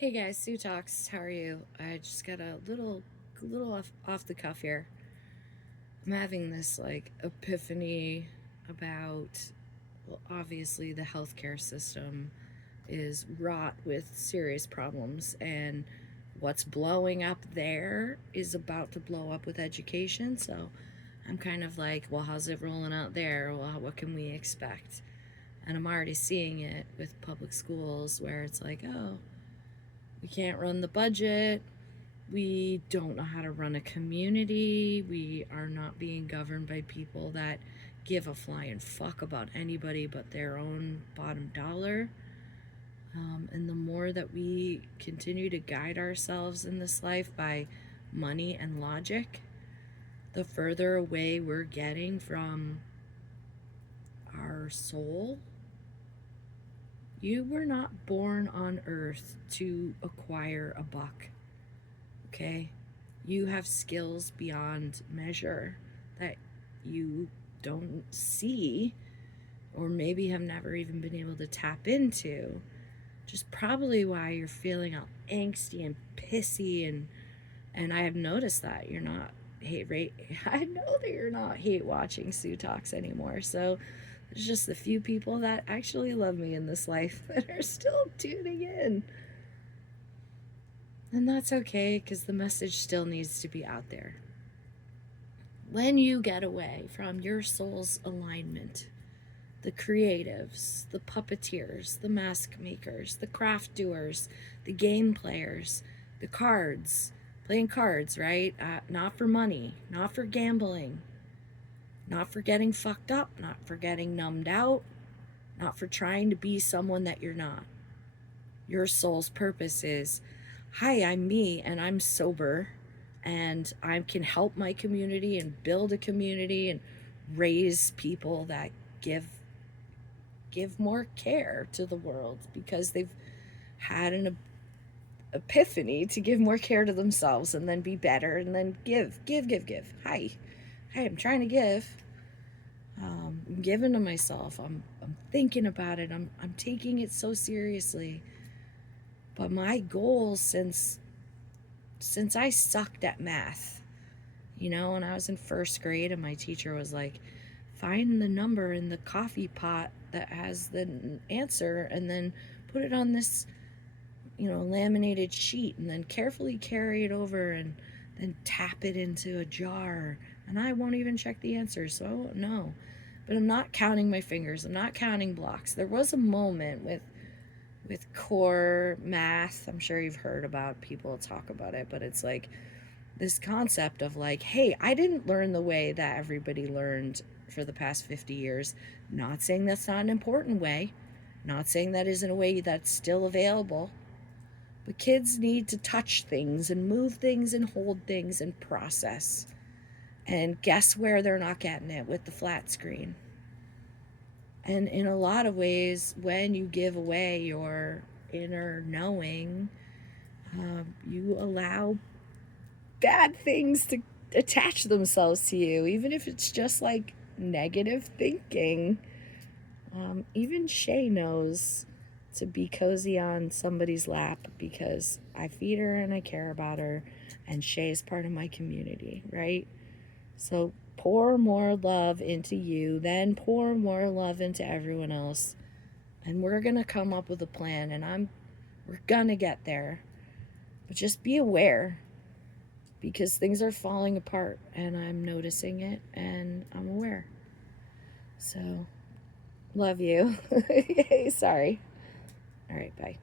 Hey guys, Sue Talks. How are you? I just got a little off the cuff here. I'm having this epiphany about, well, obviously the healthcare system is wrought with serious problems, and what's blowing up there is about to blow up with education. So I'm kind of like, well, how's it rolling out there? Well, what can we expect? And I'm already seeing it with public schools where it's like, oh, we can't run the budget. We don't know how to run a community. We are not being governed by people that give a flying fuck about anybody but their own bottom dollar. And the more that we continue to guide ourselves in this life by money and logic, the further away we're getting from our soul. You were not born on earth to acquire a buck. Okay? You have skills beyond measure that you don't see, or maybe have never even been able to tap into. Just probably why you're feeling all angsty and pissy, and I have noticed that you're not hate rate. I know that you're not hate watching Sue Talks anymore. So there's just a few people that actually love me in this life that are still tuning in. And that's okay, because the message still needs to be out there. When you get away from your soul's alignment, the creatives, the puppeteers, the mask makers, the craft doers, the game players, the cards, playing cards, right? Not for money, not for gambling, not for getting fucked up, not for getting numbed out, not for trying to be someone that you're not. Your soul's purpose is, hi, I'm me and I'm sober and I can help my community and build a community and raise people that give more care to the world because they've had an epiphany to give more care to themselves and then be better and then give. Hi, I'm trying to give. I'm giving to myself. I'm thinking about it. I'm taking it so seriously. But my goal since I sucked at math, when I was in first grade and my teacher was like, find the number in the coffee pot that has the answer and then put it on this, laminated sheet and then carefully carry it over and then tap it into a jar. And I won't even check the answer, so I won't know. But I'm not counting my fingers. I'm not counting blocks. There was a moment with core math. I'm sure you've heard about people talk about it, but it's like this concept of like, hey, I didn't learn the way that everybody learned for the past 50 years. Not saying that's not an important way. Not saying that isn't a way that's still available. But kids need to touch things and move things and hold things and process. And guess where they're not getting it? With the flat screen. And in a lot of ways, when you give away your inner knowing, you allow bad things to attach themselves to you, even if it's just like negative thinking. Even Shay knows to be cozy on somebody's lap because I feed her and I care about her, and Shay is part of my community, right? So pour more love into you, then pour more love into everyone else. And we're going to come up with a plan, and we're going to get there. But just be aware, because things are falling apart and I'm noticing it and I'm aware. So, love you. Sorry. All right, bye.